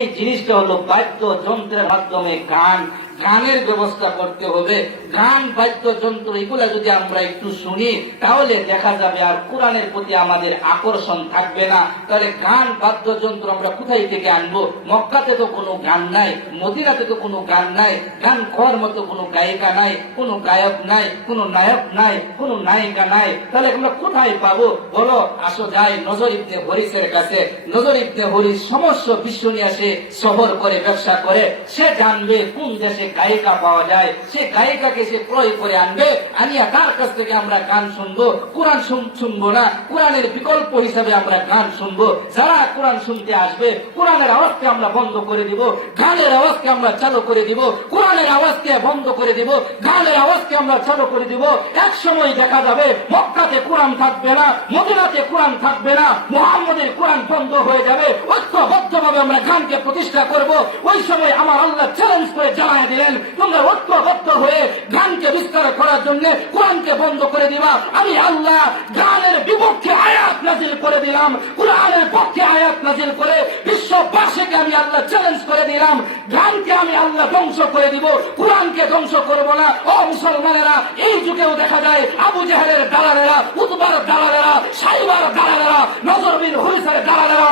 এই জিনিসটা হলো বাদ্য যন্ত্রের মাধ্যমে গান গানের ব্যবস্থা করতে হবে। গান বাদ্যযন্ত্র, এগুলা যদি আমরা একটু শুনি, তাহলে দেখা যাবে আর কোরআনের প্রতি আমাদের আকর্ষণ থাকবে না। তাহলে গান বাদ্যযন্ত্র আমরা কোথায় থেকে আনব? মক্কাতে তো কোনো গান নাই, মদিনাতে তো কোনো গান নাই গান খাওয়ার মতো কোনো গায়িকা নাই, কোনো গায়ক নাই, কোনো নায়ক নাই, কোনো নায়িকা নাই। তাহলে এগুলো কোথায় পাবো? বলো, আসো যাই, নজর ইবনে হরিসের কাছে। নজর ইবনে হরিস সমস্ত বিশ্ব নিয়ে সে শহর করে, ব্যবসা করে। সে জানবে কোন দেশে গায়িকা পাওয়া যায় সে গায়িকাকে সে ক্রয় করে আনবে। আনিয়া তার কাছ থেকে আমরা গান শুনব। কোরআন শুনব না। কোরআনের বিকল্প হিসাবে আমরা গান শুনব। যারা কোরআন শুনতে আসবে, কোরআনের আওয়াজকে আমরা বন্ধ করে দিব। গানের আওয়াজকে আমরা চালু করে দিব। কোরআনের আওয়াজকে বন্ধ করে দিব। গানের আওয়াজকে আমরা চালু করে দিব। এক সময় দেখা যাবে, মক্কাতে কোরআন থাকবে না, মদিনাতে কোরআন থাকবে না, মোহাম্মদের কোরআন বন্ধ হয়ে যাবে। ঐক্যবদ্ধভাবে আমরা গানকে প্রতিষ্ঠা করব। ওই সময় আমার আল্লাহ চ্যালেঞ্জ করে জানাই দিলেন, তোমরা ঐক্যবদ্ধ হয়ে গানকে বিস্তার করার জন্য কোরআনকে বন্ধ করে দিবা। আমি আল্লাহ গানের বিপক্ষে আয়াত নাজিল করে দিলাম, কোরআনের পক্ষে আয়াত নাজিল করে বিশ্ববাসীকে আমি আল্লাহ চ্যালেঞ্জ করে দিলাম। গানকে আমি আল্লাহ ধ্বংস করে দিব, কোরআনকে ধ্বংস করব না। ও মুসলমানেরা, এই যুগেও দেখা যায় আবু জাহেলের দালালেরা, উতবার দালালেরা, সাইবার দালালেরা নজরবিন হরিসের দালালেরা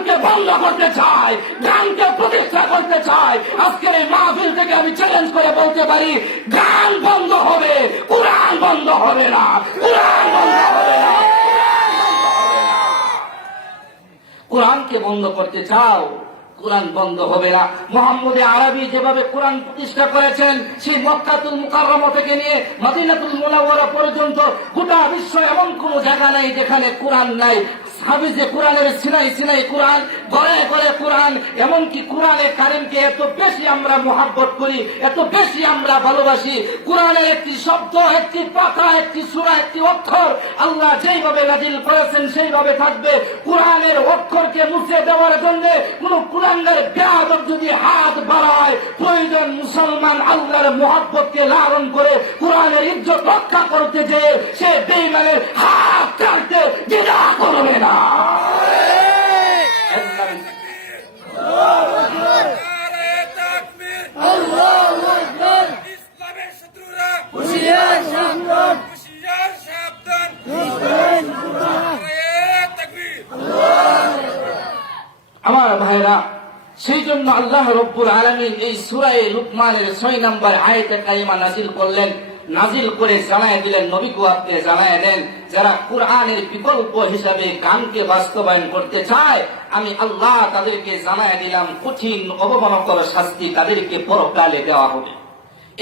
কোরআনকে বন্ধ করতে চায়? গানকে প্রতিষ্ঠা করতে চায়? আজকের এই মাহফিল থেকে আমি চ্যালেঞ্জ করে বলতে পারি গান বন্ধ হবে, কোরআন বন্ধ হবে না, কোরআন বন্ধ হবে না। কোরআনকে বন্ধ করতে চাও? কোরআন বন্ধ হবে না। মোহাম্মদ আরবি যেভাবে কোরআন প্রতিষ্ঠা করেছেন, সেই মক্কাতুল মুকাররমা থেকে নিয়ে মদিনাতুল মুনাওয়ারা পর্যন্ত গোটা বিশ্ব এমন কোন জায়গা নেই যেখানে কোরআন নাই। হাফিজে কোরআনের সিনাই সিনাই কোরআন, গড়ে গড়ে কোরআন, এমনকি এত বেশি আমরা মোহাব্বত করি, এত বেশি আমরা ভালোবাসি। কোরআনের একটি শব্দ, একটি একটি সুরা, একটি অক্ষর আল্লাহ যেইভাবে নাজিল করেছেন সেইভাবে থাকবে। কোরআনের অক্ষরকে মুছে দেওয়ার জন্য কোন কোরআনের বেয়াদব যদি হাত বাড়ায়, প্রয়োজন মুসলমান আল্লাহর মোহাব্বতকে লালন করে কোরআনের ইজ্জত রক্ষা করতে যে সে বেইমানের হাত কাটতে দ্বিধা করবে না। আমার ভাইরা, সেই জন্য আল্লাহ রব্বুল আলমিন এই সুরায় লুকমানের ছয় নম্বর আয়তে কাইমা নাজিল করলেন। নাজিল করে জানায় দিলেন, নবী আপনি জানায় দেন, যারা কোরআনের বিকল্প হিসাবে গানকে বাস্তবায়ন করতে চায়, আমি আল্লাহ তাদেরকে জানায় দিলাম, কঠিন অবমানকর শাস্তি তাদেরকে পরকালে দেওয়া হবে।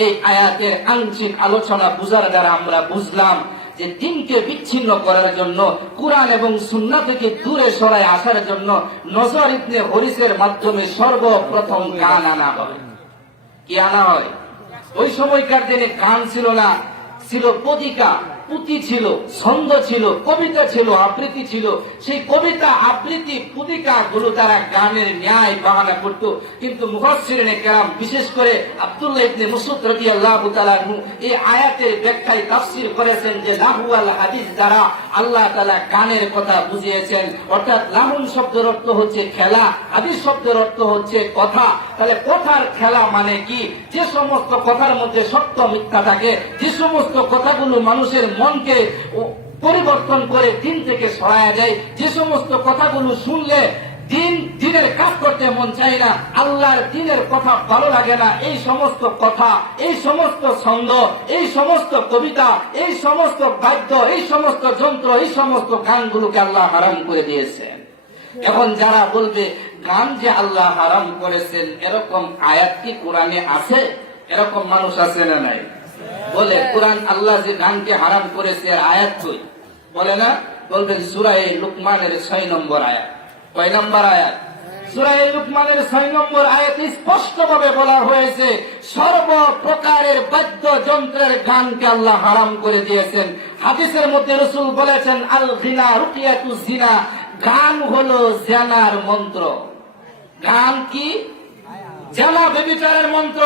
এই আয়াতের আংশিক আলোচনা বুঝার দ্বারা আমরা বুঝলাম যে দিনকে বিচ্ছিন্ন করার জন্য, কোরআন এবং সুন্না থেকে দূরে সরায় আসার জন্য নজর ইবনে হরিসের মাধ্যমে সর্বপ্রথম গান আনা হয় কি আনা হয়? ওই সময়কার দিনে কান ছিল না ছিল পদিকা পুঁতি ছিল, ছন্দ ছিল, কবিতা ছিল, আবৃত্তি ছিল। সেই কবিতা, আবৃত্তি পুদিকা গুলো তারা গানের ন্যায় বাহানা করত। কিন্তু মুখসিরনে কেরাম, বিশেষ করে আব্দুল্লাহ ইবনে মুসুদ তাআলা আনহু, এই আয়াতের ব্যাখ্যায় তাফসীর করেছেন যে লাহু আল হাদিস দ্বারা আল্লাহ তাআলা গানের কথা বুঝিয়েছেন। অর্থাৎ লাহুন শব্দের অর্থ হচ্ছে খেলা, হাদিস শব্দের অর্থ হচ্ছে কথা। তাহলে কথার খেলা মানে কি? যে সমস্ত কথার মধ্যে সত্য মিথ্যা থাকে, যে সমস্ত কথাগুলো মানুষের মনকে পরিবর্তন করে দিন থেকে সরায়া যায় যে সমস্ত কথাগুলো শুনলে দিন, দিনের কাজ করতে মন চায় না, আল্লাহর দিনের কথা ভালো লাগে না, এই সমস্ত কথা, এই সমস্ত ছন্দ, এই সমস্ত কবিতা, এই সমস্ত বাদ্য, এই সমস্ত যন্ত্র, এই সমস্ত গানগুলোকে আল্লাহ হারাম করে দিয়েছেন। এখন যারা বলবে, গান যে আল্লাহ হারাম করেছেন, এরকম আয়াত কি কোরআনে আছে? এরকম মানুষ আছে না নাই? বলে, কোরআন আল্লাহ যে গানকে হারাম করেছে এর আয়াত কই বলে না বলবেন সুরাই লুকমানের ছয় নম্বর আয়াত। কয় নম্বর আয়াত? সুরাই লুকমানের ছয় নম্বর আয়াত বলা হয়েছে গানকে আল্লাহ হারাম করে দিয়েছেন। হাদিসের মধ্যে রসুল বলেছেন, আল জিনা রুকিয়াতু জিনা গান হলো জেনার মন্ত্র। গান কি? জেনা বেবিচারের মন্ত্র।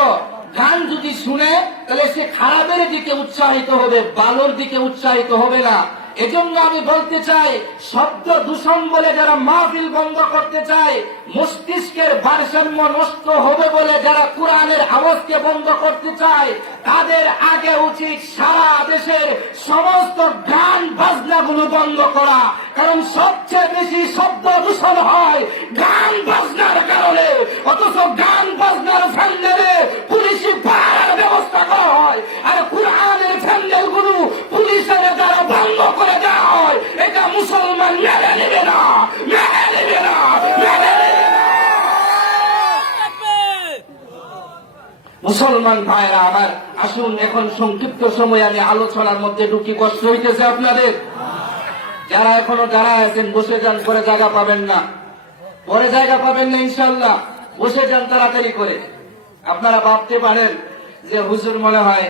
গান যদি শুনে তাহলে সে খারাপের দিকে উৎসাহিত হবে, ভালোর দিকে উৎসাহিত হবে না। এজন্য আমি বলতে চাই, শব্দ দূষণ বলে যারা মাহফিল বন্ধ করতে চায়, মস্তিষ্কের ভারসাম্য নষ্ট হবে বলে যারা কোরআনের আওয়াজকে বন্ধ করতে চায়, তাদের আগে উচিত সারা দেশের সমস্ত গান বাজনাগুলো বন্ধ করা। কারণ সবচেয়ে বেশি শব্দ দূষণ হয় গান বাজনার কারণে। অথচ গান বাজনার ফ্যান্ডেলে মুসলমান ভাইরা আমার আসুন এখন সংক্ষিপ্ত সময় আমি আলোচনার মধ্যে ঢুকি, কষ্ট হইতেছে আপনাদের। যারা এখনও দাঁড়ায় আছেন, বসে যান, পরে জায়গা পাবেন না। পরে জায়গা পাবেন না ইনশাল্লাহ বসে যান, তাড়াতাড়ি করে। আপনারা ভাবতে পারেন যে হুজুর মনে হয়